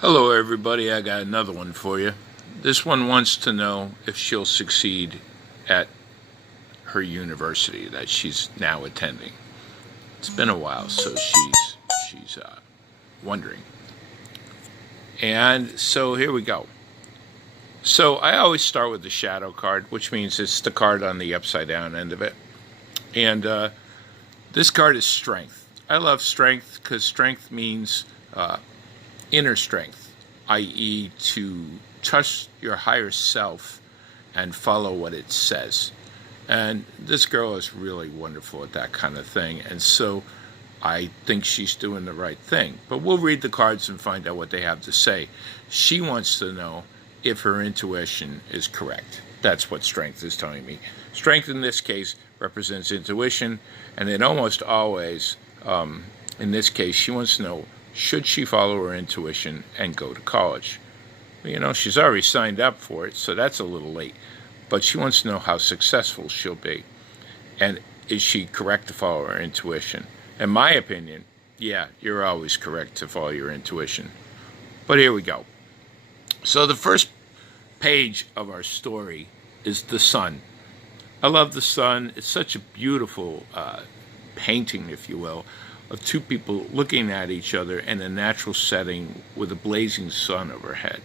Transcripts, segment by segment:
Hello, everybody. I got another one for you. This one wants to know if she'll succeed at her university that she's now attending. It's been a while, so she's wondering. And so here we go. So I always start with the shadow card, which means it's the card on the upside down end of it. And this card is strength. I love strength because strength means inner strength, i.e., to trust your higher self and follow what it says. And this girl is really wonderful at that kind of thing. And so I think she's doing the right thing. But we'll read the cards and find out what they have to say. She wants to know if her intuition is correct. That's what strength is telling me. Strength in this case represents intuition, and it almost always, in this case, she wants to know, should she follow her intuition and go to college? Well, she's already signed up for it, so that's a little late. But she wants to know how successful she'll be. And is she correct to follow her intuition? In my opinion, yeah, you're always correct to follow your intuition. But here we go. So the first page of our story is the sun. I love the sun. It's such a beautiful painting, if you will, of two people looking at each other in a natural setting with a blazing sun overhead.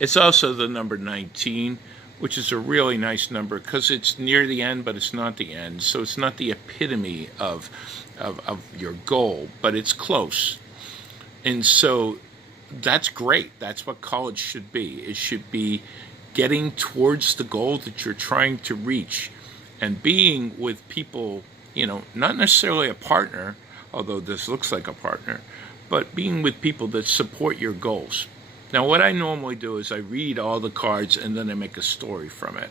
It's also the number 19, which is a really nice number because it's near the end, but it's not the end. So it's not the epitome of your goal, but it's close. And so that's great. That's what college should be. It should be getting towards the goal that you're trying to reach and being with people, not necessarily a partner, although this looks like a partner, but being with people that support your goals. Now, what I normally do is I read all the cards and then I make a story from it.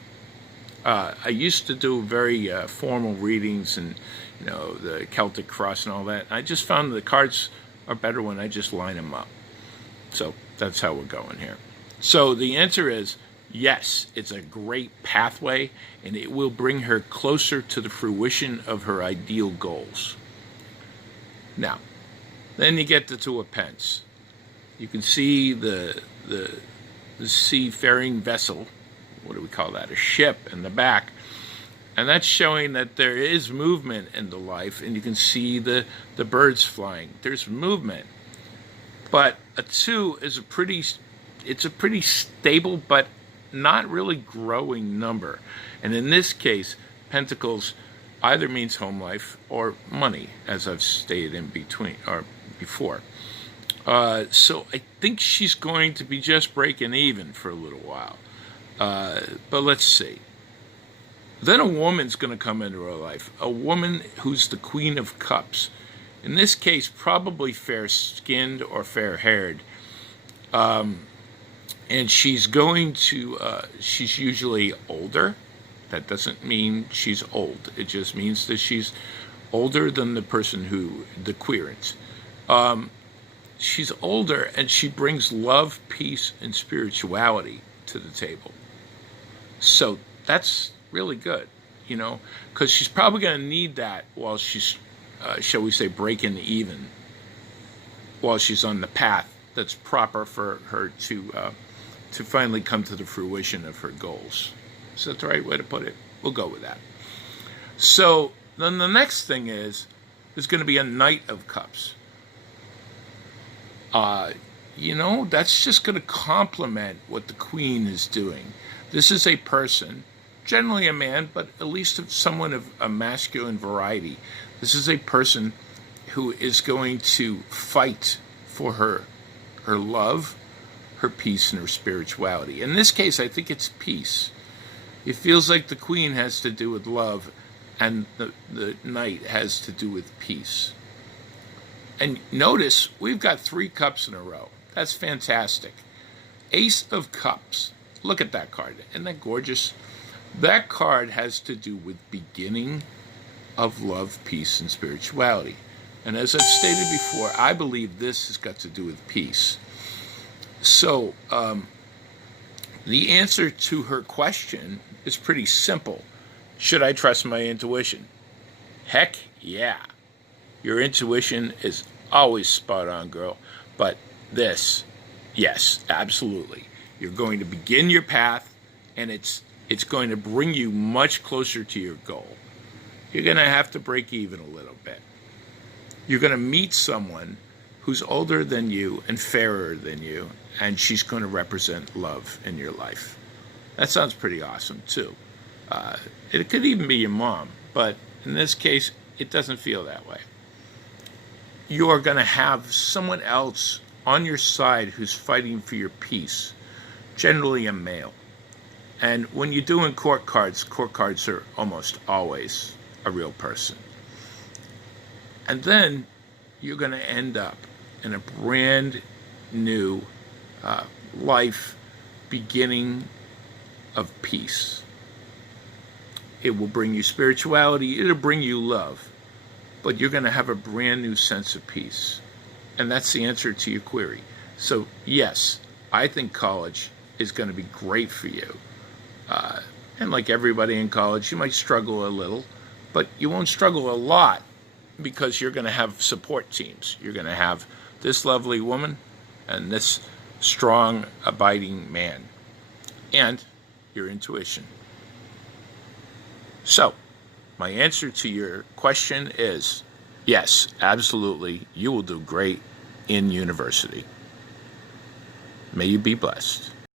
I used to do very formal readings and, the Celtic Cross and all that. I just found the cards are better when I just line them up. So that's how we're going here. So the answer is yes, it's a great pathway and it will bring her closer to the fruition of her ideal goals. Now, then you get the Two of Pence. You can see the seafaring vessel, what do we call that, a ship in the back, and that's showing that there is movement in the life, and you can see the birds flying. There's movement, but a 2 is a pretty stable but not really growing number, and in this case, Pentacles either means home life or money, as I've stated in between or before. So I think she's going to be just breaking even for a little while. But let's see. Then a woman's going to come into her life. A woman who's the Queen of Cups. In this case, probably fair-skinned or fair-haired. And she's going to, she's usually older. That doesn't mean she's old. It just means that she's older than the person the querent. She's older and she brings love, peace, and spirituality to the table. So that's really good, because she's probably going to need that while she's, shall we say, breaking even, while she's on the path that's proper for her to finally come to the fruition of her goals. Is that the right way to put it? We'll go with that. So then the next thing is, there's going to be a Knight of Cups. That's just going to complement what the Queen is doing. This is a person, generally a man, but at least someone of a masculine variety. This is a person who is going to fight for her love, her peace, and her spirituality. In this case, I think it's peace. It feels like the Queen has to do with love and the Knight has to do with peace. And notice, we've got 3 cups in a row. That's fantastic. Ace of Cups. Look at that card. Isn't that gorgeous? That card has to do with beginning of love, peace, and spirituality. And as I've stated before, I believe this has got to do with peace. So, the answer to her question is pretty simple. Should I trust my intuition? Heck yeah. Your intuition is always spot on, girl. But this Yes, absolutely. You're going to begin your path, and it's going to bring you much closer to your goal. You're going to have to break even a little bit. You're going to meet someone who's older than you and fairer than you, and she's going to represent love in your life. That sounds pretty awesome, too. It could even be your mom, but in this case, it doesn't feel that way. You're going to have someone else on your side who's fighting for your peace, generally a male. And when you're doing court cards are almost always a real person. And then you're going to end up in a brand new life beginning of peace. It will bring you spirituality, it'll bring you love, but you're going to have a brand new sense of peace. And that's the answer to your query. So yes, I think college is going to be great for you. And like everybody in college, you might struggle a little, but you won't struggle a lot because you're going to have support teams. You're going to have this lovely woman and this strong, abiding man, and your intuition. So, my answer to your question is yes, absolutely, you will do great in university. May you be blessed.